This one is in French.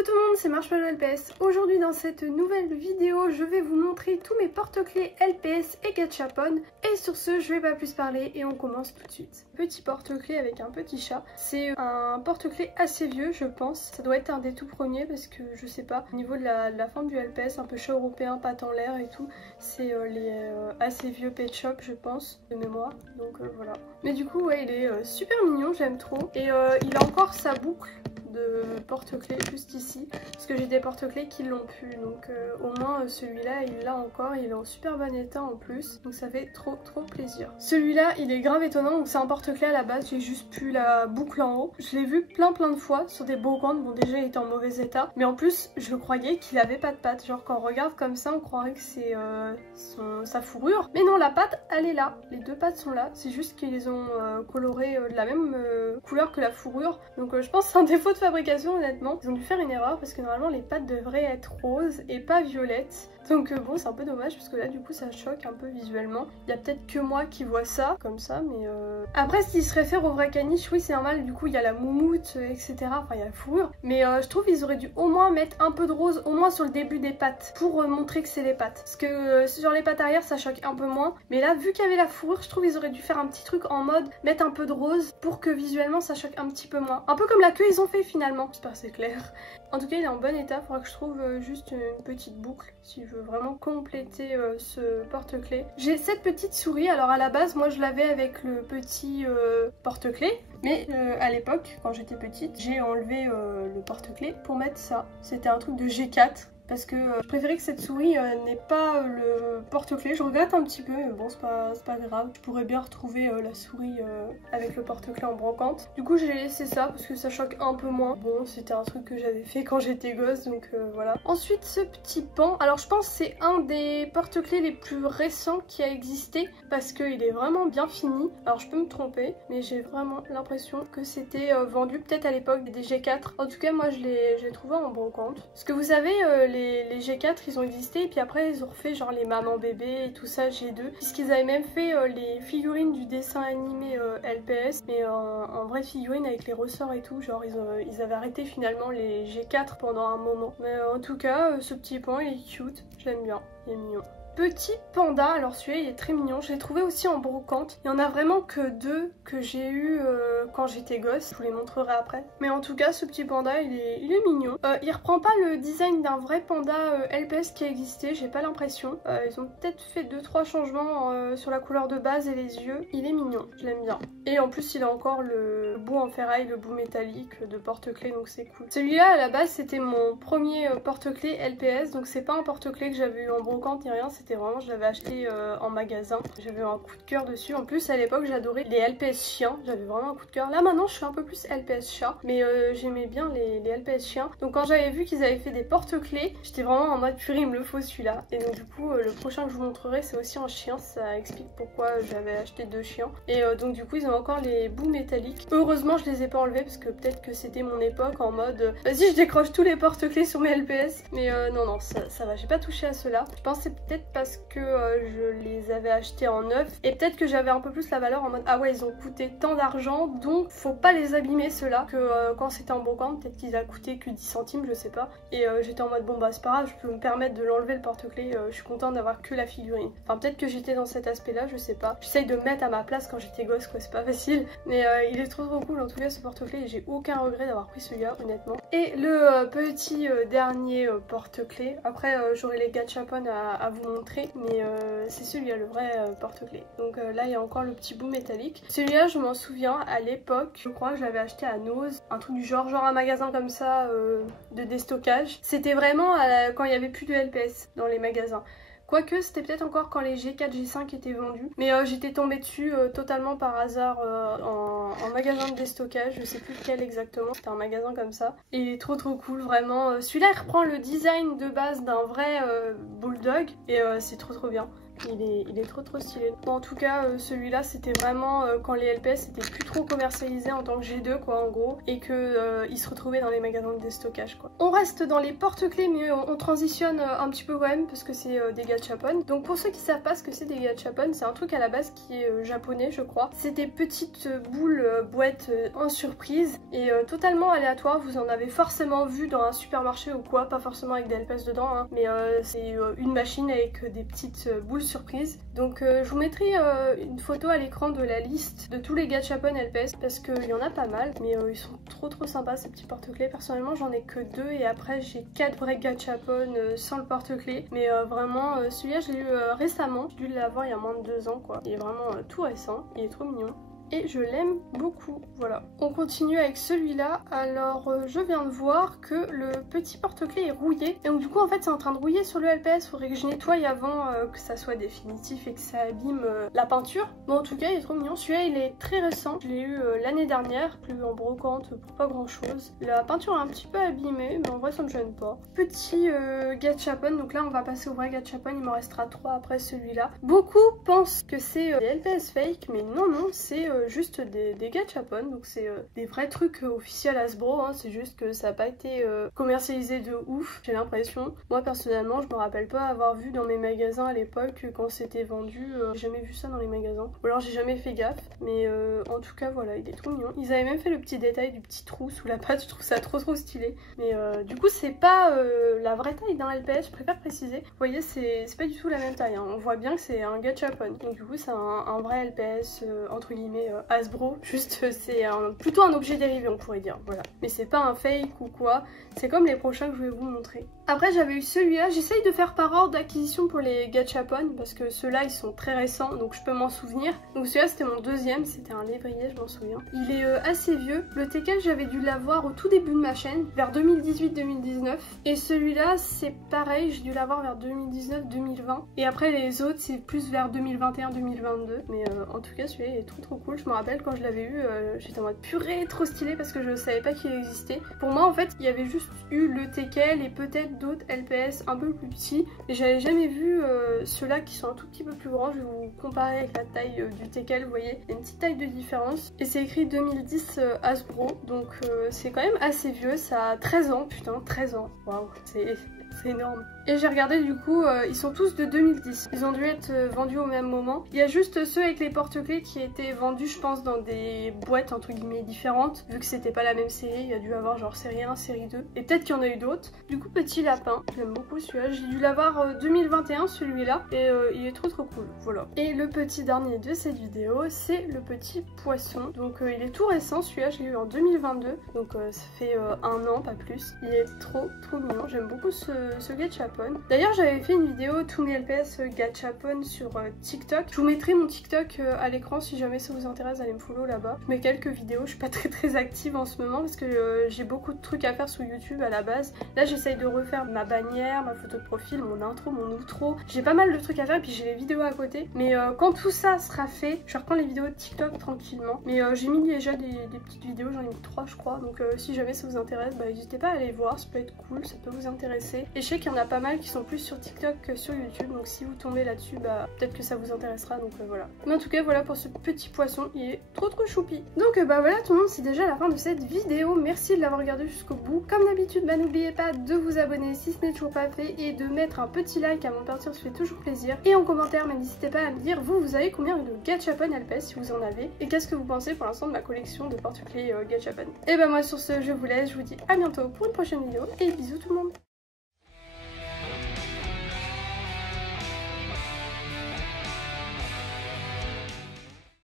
Coucou tout le monde, c'est Marshmallow LPS. Aujourd'hui dans cette nouvelle vidéo, je vais vous montrer tous mes porte-clés LPS et Gachapon. Et sur ce, je vais pas plus parler et on commence tout de suite. Petit porte-clés avec un petit chat. C'est un porte-clés assez vieux, je pense. Ça doit être un des tout premiers parce que je sais pas. Au niveau de la forme du LPS, un peu chat européen, patte en l'air et tout. C'est les assez vieux Pet Shop, je pense, de mémoire. Donc voilà. Mais du coup, ouais, il est super mignon, j'aime trop. Et il a encore sa boucle de porte-clés juste ici parce que j'ai des porte-clés qui l'ont pu, donc au moins celui-là il l'a encore, il est en super bon état en plus, donc ça fait trop plaisir. Celui-là il est grave étonnant, donc c'est un porte-clés à la base, j'ai juste pu la boucle en haut. Je l'ai vu plein de fois sur des brocantes, bon déjà il était en mauvais état, mais en plus je croyais qu'il avait pas de patte, genre quand on regarde comme ça on croirait que c'est sa fourrure, mais non, la patte elle est là, les deux pattes sont là, c'est juste qu'ils les ont colorées de la même couleur que la fourrure, donc je pense que c'est un défaut de fabrication honnêtement. Ils ont dû faire une erreur parce que normalement les pattes devraient être roses et pas violettes. Donc bon, c'est un peu dommage parce que là du coup ça choque un peu visuellement. Il y a peut-être que moi qui vois ça comme ça, mais après s'ils se réfèrent au vrai caniche, oui c'est normal, du coup il y a la moumoute, etc. Enfin il y a la fourrure, mais je trouve qu'ils auraient dû au moins mettre un peu de rose, au moins sur le début des pattes, pour montrer que c'est les pattes. Parce que sur les pattes arrière ça choque un peu moins, mais là vu qu'il y avait la fourrure, je trouve qu'ils auraient dû faire un petit truc en mode mettre un peu de rose pour que visuellement ça choque un petit peu moins. Un peu comme la queue ils ont fait finalement, j'espère que c'est clair. En tout cas il est en bon état, il faudra que je trouve juste une petite boucle si je veux vraiment compléter ce porte-clés. J'ai cette petite souris, alors à la base moi je l'avais avec le petit porte-clés, mais à l'époque quand j'étais petite j'ai enlevé le porte-clés pour mettre ça. C'était un truc de G4. Parce que je préférais que cette souris n'ait pas le porte-clés. Je regrette un petit peu, mais bon, c'est pas grave. Je pourrais bien retrouver la souris avec le porte-clés en brocante. Du coup, j'ai laissé ça parce que ça choque un peu moins. Bon, c'était un truc que j'avais fait quand j'étais gosse, donc voilà. Ensuite, ce petit pan. Alors, je pense que c'est un des porte-clés les plus récents qui a existé parce qu'il est vraiment bien fini. Alors, je peux me tromper, mais j'ai vraiment l'impression que c'était vendu peut-être à l'époque des G4. En tout cas, moi, je l'ai trouvé en brocante. Parce que vous savez, les G4 ils ont existé et puis après ils ont refait genre les mamans bébés et tout ça G2, puisqu'ils avaient même fait les figurines du dessin animé LPS, mais en vraie figurine avec les ressorts et tout, genre ils avaient arrêté finalement les G4 pendant un moment. Mais en tout cas ce petit pan il est cute, je l'aime bien, il est mignon. Petit panda, alors celui-là il est très mignon, je l'ai trouvé aussi en brocante. Il y en a vraiment que deux que j'ai eu quand j'étais gosse, je vous les montrerai après. Mais en tout cas ce petit panda il est mignon. Il reprend pas le design d'un vrai panda LPS qui a existé, j'ai pas l'impression. Ils ont peut-être fait 2-3 changements sur la couleur de base et les yeux. Il est mignon, je l'aime bien. Et en plus il a encore le bout en ferraille, le bout métallique de porte-clés, donc c'est cool. Celui-là à la base c'était mon premier porte-clés LPS, donc c'est pas un porte-clés que j'avais eu en brocante ni rien, c'était vraiment, je l'avais acheté en magasin. J'avais un coup de cœur dessus. En plus à l'époque j'adorais les LPS chiens, j'avais vraiment un coup de cœur. Là maintenant je suis un peu plus LPS chat, mais j'aimais bien les LPS chiens. Donc quand j'avais vu qu'ils avaient fait des porte-clés, j'étais vraiment en mode purée il me le faut celui-là. Et donc du coup le prochain que je vous montrerai c'est aussi un chien, ça explique pourquoi j'avais acheté 2 chiens. Et donc du coup ils ont encore les bouts métalliques. Heureusement je les ai pas enlevés parce que peut-être que c'était mon époque en mode vas-y je décroche tous les porte-clés sur mes LPS. Mais non ça va, j'ai pas touché à ceux-là. Je pense que c'est peut-être parce que je les avais achetés en neuf et peut-être que j'avais un peu plus la valeur en mode ah ouais ils ont coûté tant d'argent donc faut pas les abîmer ceux-là, que quand c'était en brocante peut-être qu'ils a coûté que 10 centimes je sais pas, et j'étais en mode bon bah c'est pas grave, je peux me permettre de l'enlever le porte-clés, je suis contente d'avoir que la figurine. Enfin peut-être que j'étais dans cet aspect là, je sais pas, j'essaye de me mettre à ma place quand j'étais gosse quoi, c'est pas facile, mais il est trop cool en tout cas ce porte-clés et j'ai aucun regret d'avoir pris celui-là honnêtement. Et le petit dernier porte-clés, après j'aurai les gachapon à vous montrer, mais c'est celui-là le vrai porte-clés. Donc là il y a encore le petit bout métallique. Celui-là je m'en souviens à l'époque, je crois que je l'avais acheté à Nose, un truc du genre un magasin comme ça de déstockage. C'était vraiment quand il y avait plus de LPS dans les magasins. Quoique c'était peut-être encore quand les G4, G5 étaient vendus. Mais j'étais tombée dessus totalement par hasard en magasin de déstockage. Je sais plus lequel exactement. C'était un magasin comme ça. Et il est trop cool vraiment. Celui-là il reprend le design de base d'un vrai bulldog. Et c'est trop bien. Il est trop stylé. Bon, en tout cas, celui-là, c'était vraiment quand les LPS étaient plus trop commercialisés en tant que G2, quoi, en gros, et que ils se retrouvaient dans les magasins de déstockage, quoi. On reste dans les porte-clés, mais on transitionne un petit peu quand même, parce que c'est des gachapon. Donc pour ceux qui savent pas ce que c'est des gachapon, c'est un truc à la base qui est japonais, je crois. C'est des petites boules boîtes en surprise, et totalement aléatoires. Vous en avez forcément vu dans un supermarché ou quoi, pas forcément avec des LPS dedans, hein, mais c'est une machine avec des petites boules surprises. Donc je vous mettrai une photo à l'écran de la liste de tous les gachapon LPS parce qu'il y en a pas mal, mais ils sont trop sympas ces petits porte-clés. Personnellement j'en ai que 2 et après j'ai 4 vrais gachapon sans le porte-clés, mais vraiment celui-là je l'ai eu récemment, j'ai dû l'avoir il y a moins de 2 ans quoi. Il est vraiment tout récent, il est trop mignon. Et je l'aime beaucoup, voilà. On continue avec celui-là. Alors je viens de voir que le petit porte-clés est rouillé. Et donc du coup en fait c'est en train de rouiller sur le LPS. Faudrait que je nettoie avant que ça soit définitif et que ça abîme la peinture. Mais en tout cas il est trop mignon. Celui-là il est très récent. Je l'ai eu l'année dernière, plus en brocante pour pas grand chose. La peinture est un petit peu abîmée mais en vrai ça me gêne pas. Petit gachapon, donc là on va passer au vrai gachapon. Il m'en restera 3 après celui-là. Beaucoup pensent que c'est des LPS fake mais non c'est juste des gachapon, donc c'est des vrais trucs officiels Hasbro, hein. C'est juste que ça n'a pas été commercialisé de ouf, j'ai l'impression. Moi personnellement je me rappelle pas avoir vu dans mes magasins à l'époque quand c'était vendu, j'ai jamais vu ça dans les magasins, ou alors j'ai jamais fait gaffe, mais en tout cas voilà, il est trop mignon. Ils avaient même fait le petit détail du petit trou sous la patte, je trouve ça trop stylé, mais du coup c'est pas la vraie taille d'un LPS, je préfère préciser. Vous voyez c'est pas du tout la même taille, hein. On voit bien que c'est un gachapon, donc du coup c'est un vrai LPS entre guillemets Hasbro, juste c'est plutôt un objet dérivé on pourrait dire, voilà. Mais c'est pas un fake ou quoi, c'est comme les prochains que je vais vous montrer. Après j'avais eu celui-là, j'essaye de faire par ordre d'acquisition pour les gachapon parce que ceux-là ils sont très récents donc je peux m'en souvenir. Donc celui-là c'était mon deuxième, c'était un lévrier je m'en souviens. Il est assez vieux, le Tekel j'avais dû l'avoir au tout début de ma chaîne, vers 2018-2019. Et celui-là c'est pareil, j'ai dû l'avoir vers 2019-2020. Et après les autres c'est plus vers 2021-2022. Mais en tout cas celui-là il est trop cool. Je me rappelle quand je l'avais eu, j'étais en mode purée, trop stylé parce que je savais pas qu'il existait. Pour moi en fait il y avait juste eu le Tekel et peut-être d'autres LPS un peu plus petits. Et j'avais jamais vu ceux-là qui sont un tout petit peu plus grands. Je vais vous comparer avec la taille du Tekel, vous voyez, il y a une petite taille de différence. Et c'est écrit 2010 Hasbro, donc c'est quand même assez vieux, ça a 13 ans, putain, 13 ans, waouh, c'est énorme. Et j'ai regardé du coup, ils sont tous de 2010. Ils ont dû être vendus au même moment. Il y a juste ceux avec les porte-clés qui étaient vendus je pense dans des boîtes entre guillemets différentes. Vu que c'était pas la même série, il y a dû avoir genre série 1, série 2. Et peut-être qu'il y en a eu d'autres. Du coup petit lapin, j'aime beaucoup celui-là. J'ai dû l'avoir 2021 celui-là. Et il est trop cool, voilà. Et le petit dernier de cette vidéo, c'est le petit poisson. Donc il est tout récent, celui-là je l'ai eu en 2022. Donc ça fait 1 an, pas plus. Il est trop mignon, j'aime beaucoup ce gachapon. D'ailleurs j'avais fait une vidéo tous mes LPS gachapon sur TikTok. Je vous mettrai mon TikTok à l'écran si jamais ça vous intéresse d'aller me follow là-bas. Je mets quelques vidéos, je suis pas très active en ce moment parce que j'ai beaucoup de trucs à faire sur YouTube à la base. Là j'essaye de refaire ma bannière, ma photo de profil, mon intro, mon outro. J'ai pas mal de trucs à faire et puis j'ai les vidéos à côté. Mais quand tout ça sera fait, je vais reprendre les vidéos de TikTok tranquillement. Mais j'ai mis déjà des petites vidéos, j'en ai mis 3 je crois. Donc si jamais ça vous intéresse, bah n'hésitez pas à aller voir, ça peut être cool, ça peut vous intéresser. Et je sais qu'il y en a pas mal qui sont plus sur TikTok que sur YouTube, donc si vous tombez là-dessus, bah peut-être que ça vous intéressera, donc voilà. Mais en tout cas voilà pour ce petit poisson, il est trop choupi. Donc bah voilà tout le monde, c'est déjà la fin de cette vidéo, merci de l'avoir regardé jusqu'au bout. Comme d'habitude, bah n'oubliez pas de vous abonner si ce n'est toujours pas fait et de mettre un petit like à mon partir, ça fait toujours plaisir. Et en commentaire, mais n'hésitez pas à me dire vous avez combien de gachapon LPS si vous en avez, et qu'est-ce que vous pensez pour l'instant de ma collection de porte-clés gachapon. Et bah moi sur ce, je vous laisse, je vous dis à bientôt pour une prochaine vidéo, et bisous tout le monde.